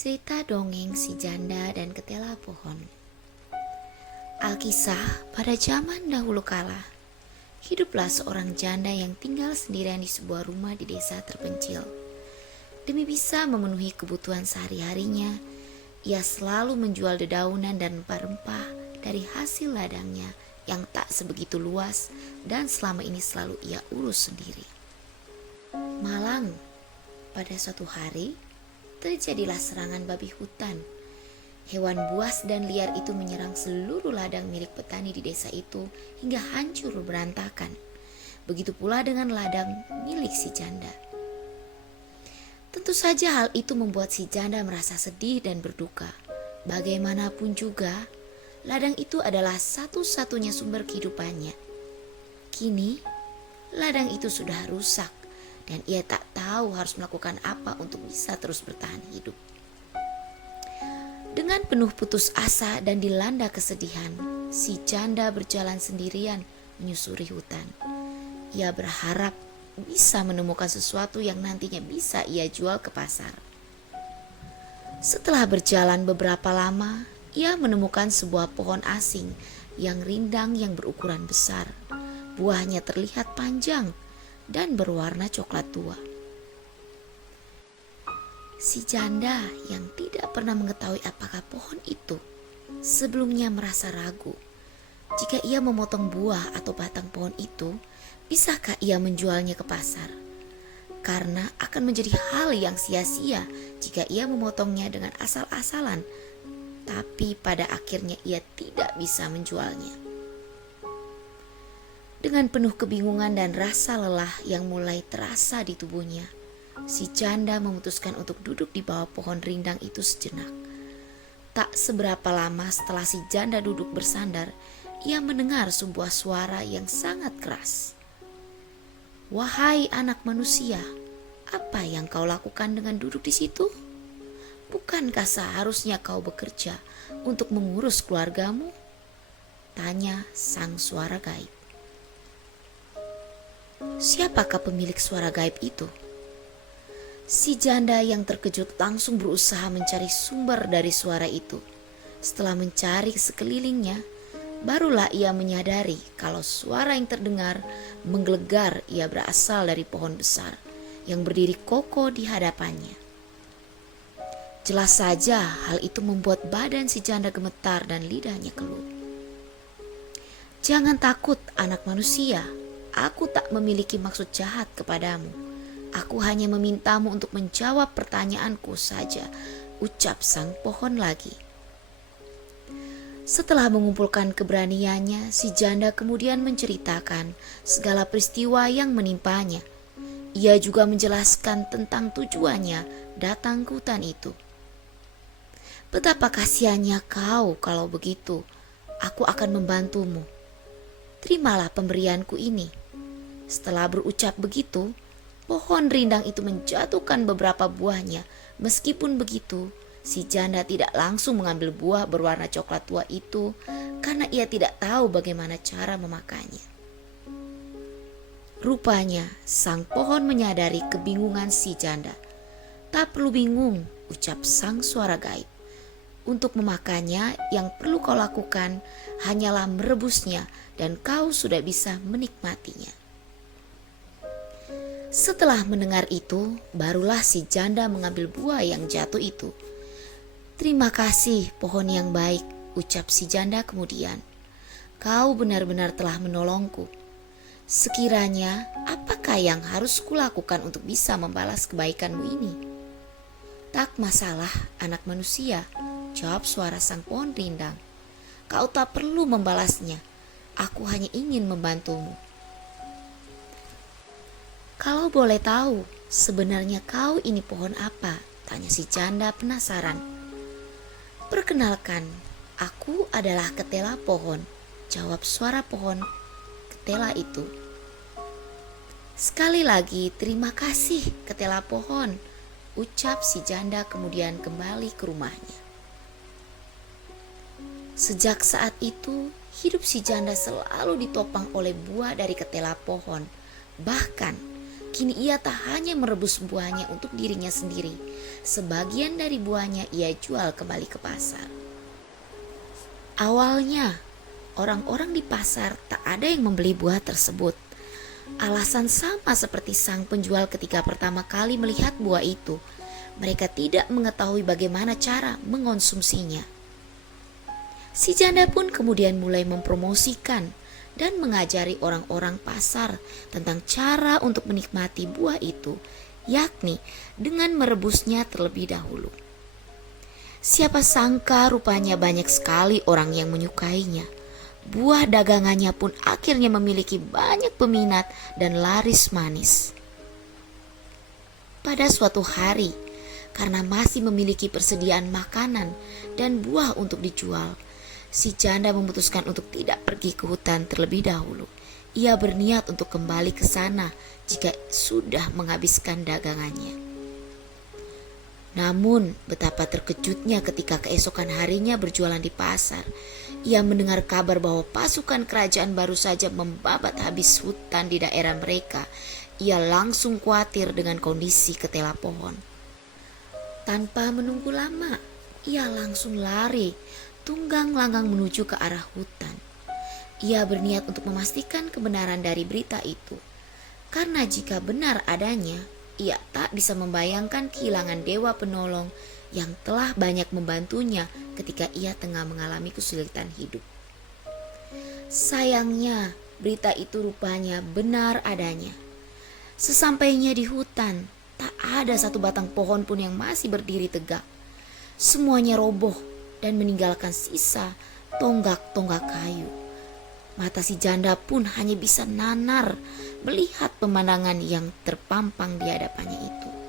Cerita dongeng si janda dan ketela pohon. Alkisah, pada zaman dahulu kala, hiduplah seorang janda yang tinggal sendirian di sebuah rumah di desa terpencil. Demi bisa memenuhi kebutuhan sehari-harinya, ia selalu menjual dedaunan dan rempah-rempah dari hasil ladangnya yang tak sebegitu luas dan selama ini selalu ia urus sendiri. Malang, pada suatu hari, terjadilah serangan babi hutan. Hewan buas dan liar itu menyerang seluruh ladang milik petani di desa itu hingga hancur berantakan. Begitu pula dengan ladang milik si janda. Tentu saja hal itu membuat si janda merasa sedih dan berduka. Bagaimanapun juga, ladang itu adalah satu-satunya sumber kehidupannya. Kini, ladang itu sudah rusak dan ia tak tahu harus melakukan apa untuk bisa terus bertahan hidup. Dengan penuh putus asa dan dilanda kesedihan, si janda berjalan sendirian menyusuri hutan. Ia berharap bisa menemukan sesuatu yang nantinya bisa ia jual ke pasar. Setelah berjalan beberapa lama, ia menemukan sebuah pohon asing yang rindang yang berukuran besar. Buahnya terlihat panjang dan berwarna coklat tua. Si janda yang tidak pernah mengetahui apakah pohon itu sebelumnya merasa ragu. Jika ia memotong buah atau batang pohon itu, bisakah ia menjualnya ke pasar? Karena akan menjadi hal yang sia-sia jika ia memotongnya dengan asal-asalan, tapi pada akhirnya ia tidak bisa menjualnya. Dengan penuh kebingungan dan rasa lelah yang mulai terasa di tubuhnya, si janda memutuskan untuk duduk di bawah pohon rindang itu sejenak. Tak seberapa lama setelah si janda duduk bersandar, ia mendengar sebuah suara yang sangat keras. "Wahai anak manusia, apa yang kau lakukan dengan duduk di situ? Bukankah seharusnya kau bekerja untuk mengurus keluargamu?" tanya sang suara gaib. Siapakah pemilik suara gaib itu? Si janda yang terkejut langsung berusaha mencari sumber dari suara itu. Setelah mencari sekelilingnya, barulah ia menyadari kalau suara yang terdengar menggelegar ia berasal dari pohon besar yang berdiri kokoh di hadapannya. Jelas saja hal itu membuat badan si janda gemetar dan lidahnya keluh. "Jangan takut, anak manusia. Aku tak memiliki maksud jahat kepadamu. Aku hanya memintamu untuk menjawab pertanyaanku saja," ucap sang pohon lagi. Setelah mengumpulkan keberaniannya, si janda kemudian menceritakan segala peristiwa yang menimpanya. Ia juga menjelaskan tentang tujuannya datang ke hutan itu. "Betapa kasihannya kau kalau begitu. Aku akan membantumu. Terimalah pemberianku ini." Setelah berucap begitu, pohon rindang itu menjatuhkan beberapa buahnya. Meskipun begitu, si janda tidak langsung mengambil buah berwarna coklat tua itu karena ia tidak tahu bagaimana cara memakainya. Rupanya sang pohon menyadari kebingungan si janda. "Tak perlu bingung," ucap sang suara gaib. "Untuk memakannya yang perlu kau lakukan hanyalah merebusnya dan kau sudah bisa menikmatinya." Setelah mendengar itu, barulah si janda mengambil buah yang jatuh itu. "Terima kasih pohon yang baik," ucap si janda kemudian. "Kau benar-benar telah menolongku. Sekiranya, apakah yang harus kulakukan untuk bisa membalas kebaikanmu ini?" "Tak masalah, anak manusia," jawab suara sang pohon rindang. "Kau tak perlu membalasnya. Aku hanya ingin membantumu." "Kalau boleh tahu, sebenarnya kau ini pohon apa?" tanya si janda penasaran. "Perkenalkan, aku adalah ketela pohon," jawab suara pohon ketela itu. "Sekali lagi terima kasih, ketela pohon," ucap si janda kemudian kembali ke rumahnya. Sejak saat itu, hidup si janda selalu ditopang oleh buah dari ketela pohon. Bahkan Kini ia tak hanya merebus buahnya untuk dirinya sendiri, sebagian dari buahnya ia jual kembali ke pasar. Awalnya, orang-orang di pasar tak ada yang membeli buah tersebut. Alasan sama seperti sang penjual ketika pertama kali melihat buah itu. Mereka tidak mengetahui bagaimana cara mengonsumsinya. Si janda pun kemudian mulai mempromosikan dan mengajari orang-orang pasar tentang cara untuk menikmati buah itu, yakni dengan merebusnya terlebih dahulu. Siapa sangka rupanya banyak sekali orang yang menyukainya. Buah dagangannya pun akhirnya memiliki banyak peminat dan laris manis. Pada suatu hari, karena masih memiliki persediaan makanan dan buah untuk dijual, si janda memutuskan untuk tidak pergi ke hutan terlebih dahulu. Ia berniat untuk kembali ke sana jika sudah menghabiskan dagangannya. Namun betapa terkejutnya ketika keesokan harinya berjualan di pasar. Ia mendengar kabar bahwa pasukan kerajaan baru saja membabat habis hutan di daerah mereka. Ia langsung khawatir dengan kondisi ketela pohon. Tanpa menunggu lama, ia langsung lari tunggang langgang menuju ke arah hutan. Ia berniat untuk memastikan kebenaran dari berita itu. Karena jika benar adanya, ia tak bisa membayangkan kehilangan dewa penolong yang telah banyak membantunya ketika ia tengah mengalami kesulitan hidup. Sayangnya, berita itu rupanya benar adanya. Sesampainya di hutan, tak ada satu batang pohon pun yang masih berdiri tegak. Semuanya roboh dan meninggalkan sisa tonggak-tonggak kayu. Mata si janda pun hanya bisa nanar melihat pemandangan yang terpampang di hadapannya itu.